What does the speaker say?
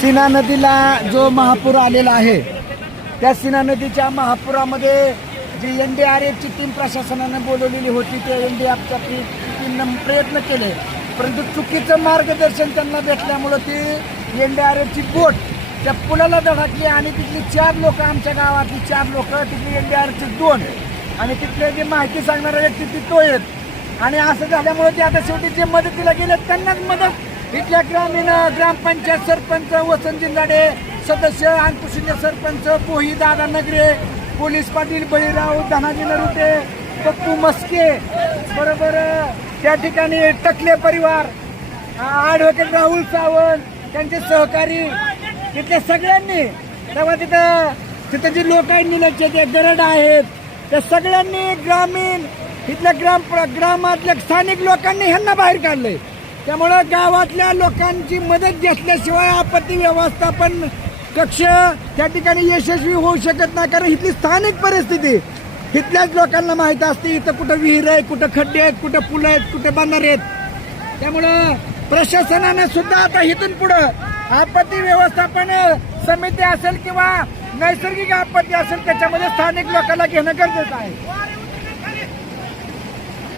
सीना नदीला जो महापूर आलेला आहे त्या सीना नदीच्या महापुरामध्ये जी NDRFची टीम प्रशासनाने बोलवलेली होती ते NDRFच्या टीमनं प्रयत्न केले, परंतु चुकीचं मार्गदर्शन त्यांना भेटल्यामुळं ती NDRFची बोट त्या पुलाला धडकली आणि तिथली 4 लोक, आमच्या गावातली 4 लोक, तिथली NDRFची 2 आणि तिथले जे माहिती सांगणारा व्यक्ती ती तो आहेत. आणि असं झाल्यामुळे ते आता शेवटी जे मदतीला गेले त्यांनाच मदत इथल्या ग्रामपंचायत सरपंच वसंत जिल्हाडे सदस्य, अंकुशिंदे सरपंच, पोही दादा नगरे, पोलीस पाटील बळीराव, धनाजी नरुटे, पप्पू मस्के, बरोबर त्या ठिकाणी टकले परिवार, ॲडव्होकेट राहुल सावंत, त्यांचे सहकारी, तिथल्या सगळ्यांनी तेव्हा तिथं जी लोकांनी ते गरड आहेत त्या सगळ्यांनी ग्रामीण इथल्या ग्रामातल्या स्थानिक लोकांनी ह्यांना बाहेर काढलंय. त्यामुळं गावातल्या लोकांची मदत घेतल्याशिवाय आपत्ती व्यवस्थापन कक्ष त्या ठिकाणी यशस्वी होऊ शकत नाही, कारण इथली स्थानिक परिस्थिती इथल्याच लोकांना माहीत असते. इथं कुठं विहीर आहे, कुठं खड्डे आहेत, कुठं पुलं आहेत, कुठे बंधारे आहेत. त्यामुळं प्रशासनानं सुद्धा आता इथून पुढं आपत्ती व्यवस्थापन समिती असेल किंवा नैसर्गिक आपत्ती असेल त्याच्यामध्ये स्थानिक लोकांना घेणं गरजेचं आहे.